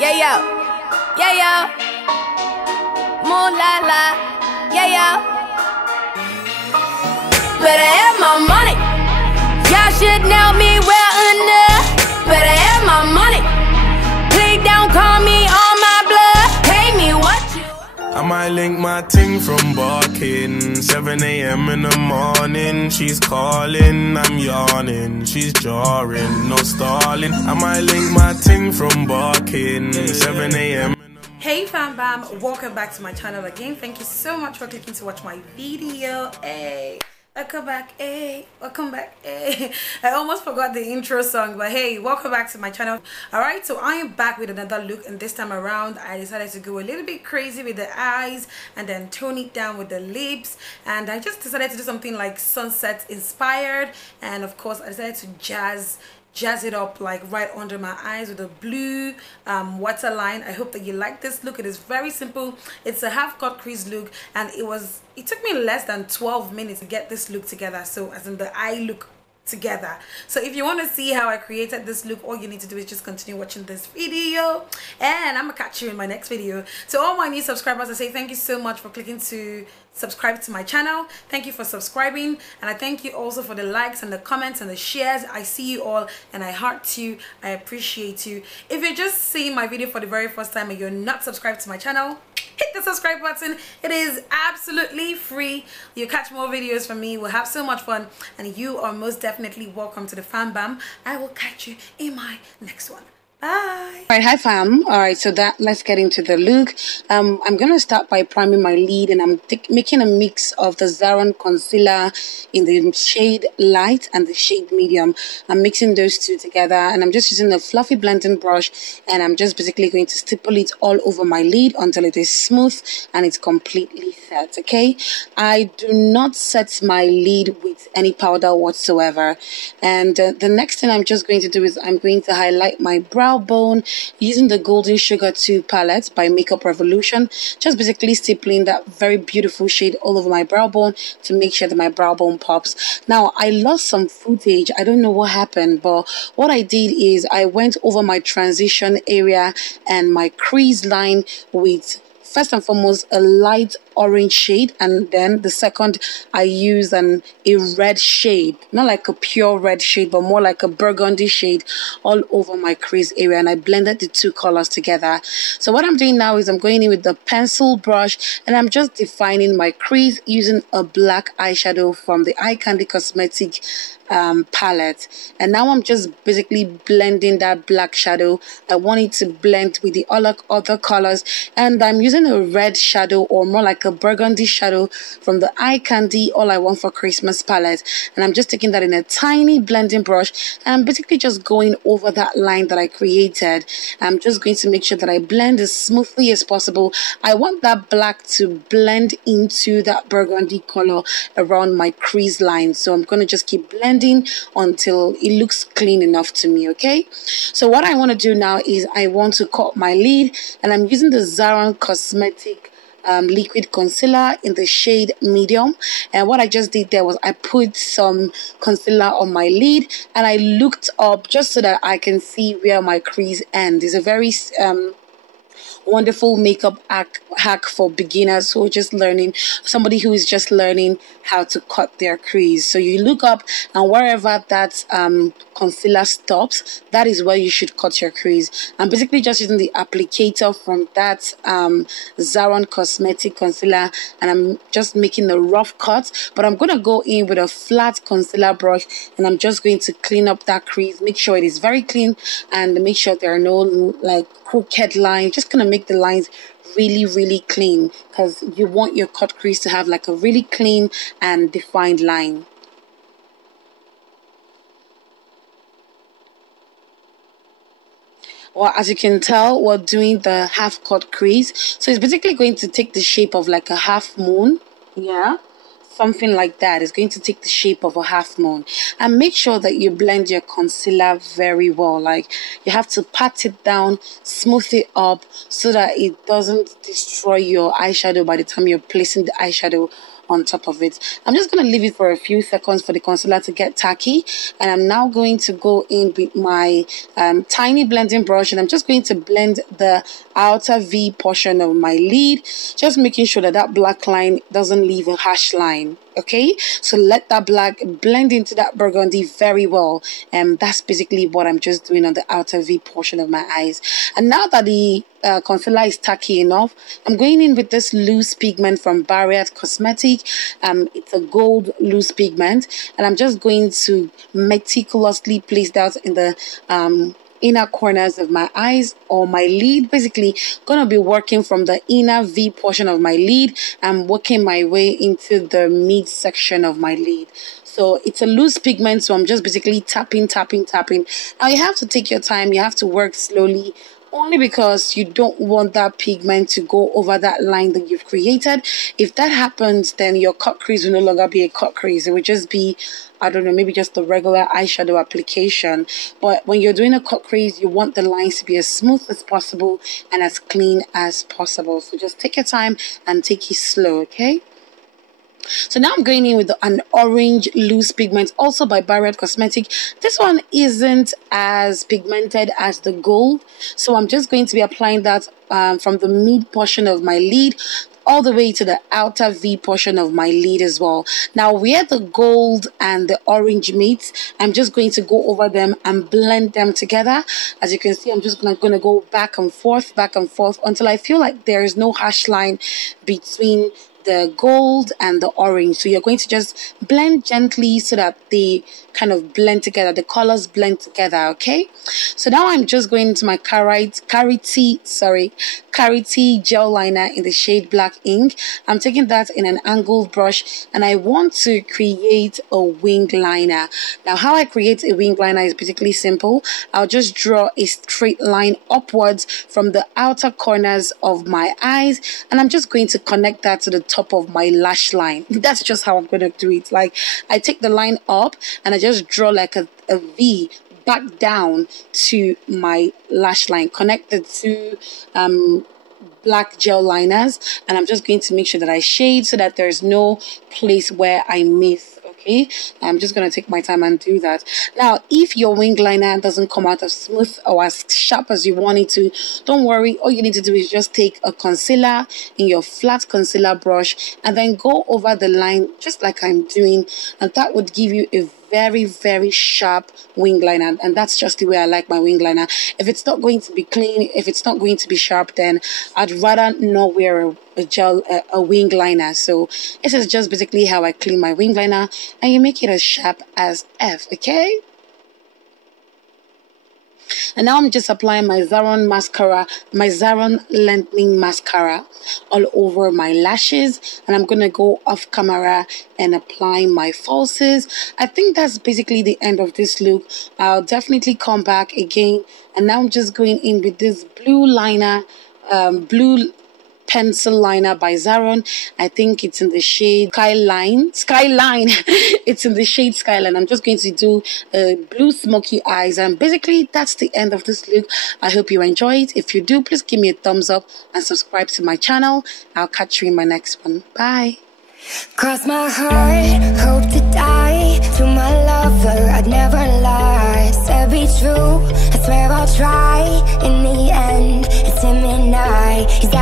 Yeah, yo. Yeah, yo. Moon la la. Yeah, yo. Better have my money. Y'all should know me well enough. Better have my money. Please don't call me on my blood. Pay me what you. I might link my ting from barking. 7 a.m. in the morning. She's calling, I'm yawning. She's jarring, no stalling. I might link my ting from barking. 7 a.m. Hey fam bam, welcome back to my channel again. Thank you so much for clicking to watch my video. Hey, welcome back. Hey, welcome back. Hey, I almost forgot the intro song, but hey, welcome back to my channel. All right, so I am back with another look, and this time around I decided to go a little bit crazy with the eyes and then tone it down with the lips, and I just decided to do something like sunset inspired, and of course I decided to jazz it up like right under my eyes with a blue waterline. I hope that you like this look. It is very simple. It's a half cut crease look, and it took me less than 12 minutes to get this look together, so as in the eye look together. So if you want to see how I created this look, all you need to do is just continue watching this video, and I'm gonna catch you in my next video. To all my new subscribers, I say thank you so much for clicking to subscribe to my channel. Thank you for subscribing, and I thank you also for the likes and the comments and the shares. I see you all and I heart you. I appreciate you. If you're just seeing my video for the very first time and you're not subscribed to my channel, hit the subscribe button. It is absolutely free. You catch more videos from me. We'll have so much fun, and you are most definitely welcome to the Fam Bam. I will catch you in my next one. Bye. All right, hi fam. All right, so let's get into the look. I'm gonna start by priming my lid, and I'm making a mix of the Zaron concealer in the shade light and the shade medium. I'm mixing those two together, and I'm just using a fluffy blending brush, and I'm just basically going to stipple it all over my lid until it is smooth and it's completely set. Okay, I do not set my lid with any powder whatsoever, and the next thing I'm just going to do is I'm going to highlight my brow bone using the Golden Sugar 2 palette by Makeup Revolution. Just basically stippling that very beautiful shade all over my brow bone to make sure that my brow bone pops. Now I lost some footage. I don't know what happened, but what I did is I went over my transition area and my crease line with, first and foremost, a light orange shade, and then the second I used a red shade, not like a pure red shade but more like a burgundy shade all over my crease area, and I blended the two colors together. So what I'm doing now is I'm going in with the pencil brush, and I'm just defining my crease using a black eyeshadow from the Eye Candy Cosmetic palette, and now I'm just basically blending that black shadow. I want it to blend with the other colors, and I'm using a red shadow, or more like a burgundy shadow, from the Eye Candy All I Want for Christmas palette, and I'm just taking that in a tiny blending brush, and I'm basically just going over that line that I created. I'm just going to make sure that I blend as smoothly as possible. I want that black to blend into that burgundy color around my crease line, so I'm going to just keep blending until it looks clean enough to me. Okay, so what I want to do now is I want to cut my lid, and I'm using the Zaron Cosmetic liquid concealer in the shade medium, and what I just did there was I put some concealer on my lid, and I looked up just so that I can see where my crease ends. It's a very wonderful makeup hack for beginners who are just learning, somebody who is just learning how to cut their crease. So you look up, and wherever that concealer stops, that is where you should cut your crease. I'm basically just using the applicator from that Zaron Cosmetic concealer, and I'm just making a rough cut, but I'm going to go in with a flat concealer brush, and I'm just going to clean up that crease, make sure it is very clean, and make sure there are no like crooked lines. Just going to make the lines really clean, because you want your cut crease to have like a really clean and defined line. Well, as you can tell, we're doing the half cut crease, so it's basically going to take the shape of like a half moon. Yeah, something like that. It's going to take the shape of a half moon. And make sure that you blend your concealer very well. Like, you have to pat it down, smooth it up so that it doesn't destroy your eyeshadow by the time you're placing the eyeshadow on top of it. I'm just going to leave it for a few seconds for the concealer to get tacky, and I'm now going to go in with my tiny blending brush, and I'm just going to blend the outer V portion of my lid, just making sure that that black line doesn't leave a harsh line. Okay, so let that black blend into that burgundy very well, and that's basically what I'm just doing on the outer V portion of my eyes. And now that the concealer is tacky enough, I'm going in with this loose pigment from Barrier Cosmetic. It's a gold loose pigment, and I'm just going to meticulously place that in the inner corners of my eyes or my lid. Basically gonna be working from the inner V portion of my lid and working my way into the mid section of my lid. So it's a loose pigment, so I'm just basically tapping. Now you have to take your time, you have to work slowly, only because you don't want that pigment to go over that line that you've created. If that happens, then your cut crease will no longer be a cut crease. It would just be, I don't know, maybe just a regular eyeshadow application. But when you're doing a cut crease, you want the lines to be as smooth as possible and as clean as possible. So just take your time and take it slow, okay? So now I'm going in with an orange loose pigment, also by Barrier Cosmetic. This one isn't as pigmented as the gold, so I'm just going to be applying that from the mid portion of my lid all the way to the outer V portion of my lid as well. Now where the gold and the orange meet, I'm just going to go over them and blend them together. As you can see, I'm just going to go back and forth until I feel like there is no harsh line between the gold and the orange. So you're going to just blend gently so that they kind of blend together, the colors blend together. Okay, so now I'm just going into my Carity gel liner in the shade Black Ink. I'm taking that in an angled brush, and I want to create a wing liner. Now how I create a wing liner is particularly simple. I'll just draw a straight line upwards from the outer corners of my eyes, and I'm just going to connect that to the top of my lash line. That's just how I'm going to do it. Like, I take the line up and I just draw like a V back down to my lash line, connected to black gel liners, and I'm just going to make sure that I shade so that there's no place where I miss. Okay, I'm just going to take my time and do that. Now, if your wing liner doesn't come out as smooth or as sharp as you want it to, don't worry. All you need to do is just take a concealer in your flat concealer brush and then go over the line just like I'm doing, and that would give you a very, very sharp wing liner. And that's just the way I like my wing liner. If it's not going to be clean, if it's not going to be sharp, then I'd rather not wear a wing liner. So this is just basically how I clean my wing liner, and you make it as sharp as F. Okay, and now I'm just applying my Zaron mascara, my Zaron lengthening mascara all over my lashes, and I'm gonna go off camera and apply my falsies. I think that's basically the end of this look. I'll definitely come back again, and now I'm just going in with this blue liner, blue pencil liner by Zaron. I think it's in the shade Skyline. It's in the shade Skyline. I'm just going to do blue smoky eyes, and basically that's the end of this look. I hope you enjoy it. If you do, please give me a thumbs up and subscribe to my channel. I'll catch you in my next one. Bye. Cross my heart, hope to die. To my lover, I'd never lie. Said be true, I swear I'll try. In the end, it's him and I. He's got